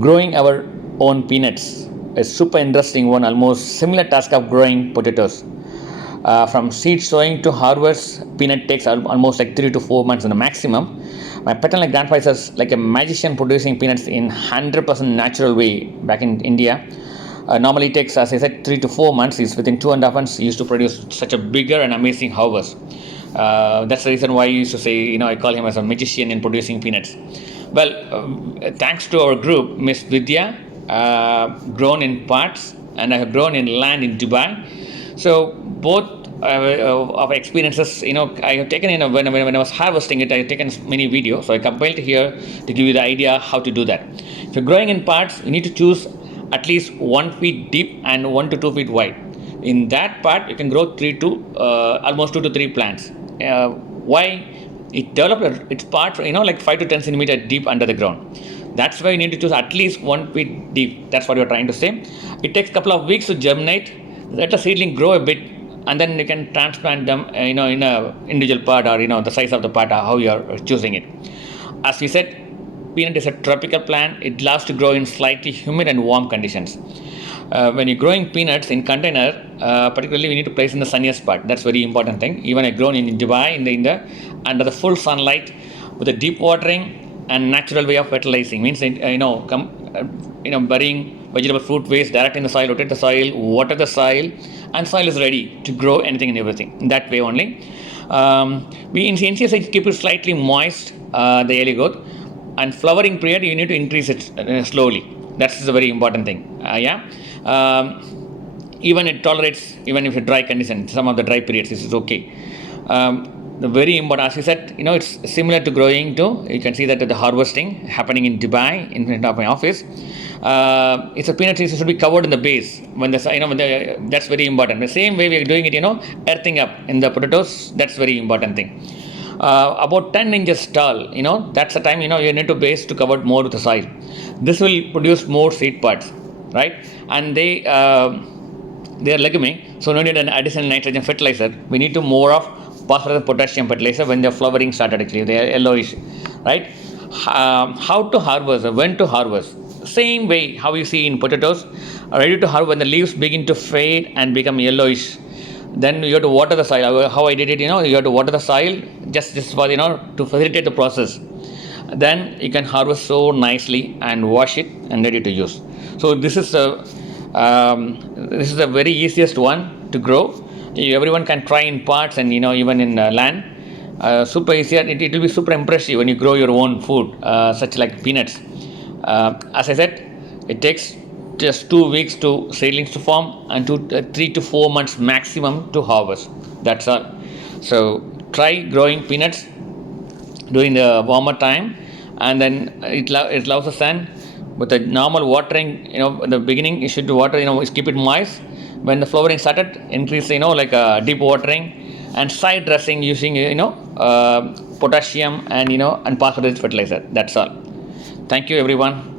Growing our own peanuts is super interesting one, almost similar task of growing potatoes. From seed sowing to harvest, peanut takes almost like 3 to 4 months in the maximum. My paternal grandfather is like a magician producing peanuts in 100% natural way back in India. Normally it takes, as I said, 3 to 4 months. Is within 2.5 months he used to produce such a bigger and amazing harvest. That's the reason why I used to say, I call him as a magician in producing peanuts. Well, thanks to our group, Miss Vidya, grown in parts, and I have grown in land in Dubai. So both of experiences, I have taken, when I was harvesting it, I have taken many videos. So I compiled here to give you the idea how to do that. If you're growing in parts, you need to choose at least 1 feet deep and 1 to 2 feet wide. In that part, you can grow almost 2 to 3 plants. Why? It developed its part, like 5 to 10 centimeter deep under the ground. That's why you need to choose at least 1 feet deep. That's what you're trying to say. It takes a couple of weeks to germinate. Let the seedling grow a bit, and then you can transplant them, in a individual part, or the size of the part, or how you are choosing it. As we said, peanut is a tropical plant. It loves to grow in slightly humid and warm conditions. When you're growing peanuts in container, particularly we need to place in the sunniest part. That's very important thing. Even I grown in Dubai in the under the full sunlight with a deep watering and natural way of fertilizing. Means burying vegetable fruit waste direct in the soil, rotate the soil, water the soil, and soil is ready to grow anything and everything. In that way only. We in NCSI keep it slightly moist, the early growth, and flowering period you need to increase it slowly. That's a very important thing. Even it tolerates, even if a dry condition, some of the dry periods, this is okay. The very important, as you said, it's similar to growing to, you can see that the harvesting happening in Dubai in front of my office. It's a peanut tree, so should be covered in the base when that's very important. The same way we are doing it, earthing up in the potatoes, that's very important thing. About 10 inches tall, that's the time, you need to base to cover more with the soil. This will produce more seed pods, right? And they are leguming, so no need an additional nitrogen fertilizer. We need to more of phosphorus and potassium fertilizer when they're flowering started. Actually, they are yellowish, right? How to harvest? When to harvest? Same way how you see in potatoes, ready to harvest when the leaves begin to fade and become yellowish. Then you have to water the soil. How I did it, you have to water the soil just for to facilitate the process. Then you can harvest so nicely and wash it and ready to use. So this is the very easiest one to grow. Everyone can try in parts and even in land. Super easy. It will be super impressive when you grow your own food, such like peanuts. As I said, it takes just 2 weeks to seedlings to form and 3 to 4 months maximum to harvest. That's all. So try growing peanuts during the warmer time, and then it loves the sun. With the normal watering, in the beginning you should water, keep it moist. When the flowering started, increase, deep watering and side dressing using, potassium and phosphorus fertilizer. That's all. Thank you, everyone.